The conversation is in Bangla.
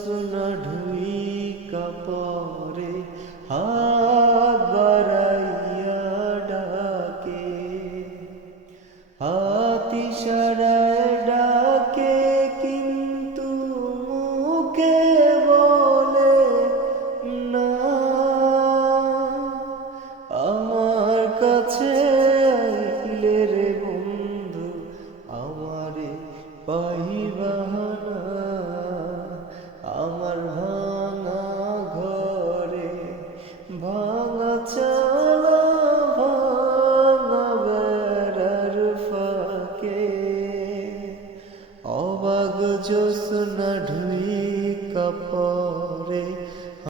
জোছনা ঢুই কাপড়ে হাত বাড়াইয়া ডাকে, হাত ইশারায় ডাকে, কিন্তু মুখে বলে না। আমার কাছে আইলে রে বন্ধু আমারে পাইবা না, আমার ভাঙা ঘরে ভাঙা চালা ভাঙা বেড়ার ফাঁকে, অবাক জোছনা ঢুই কাপড়ে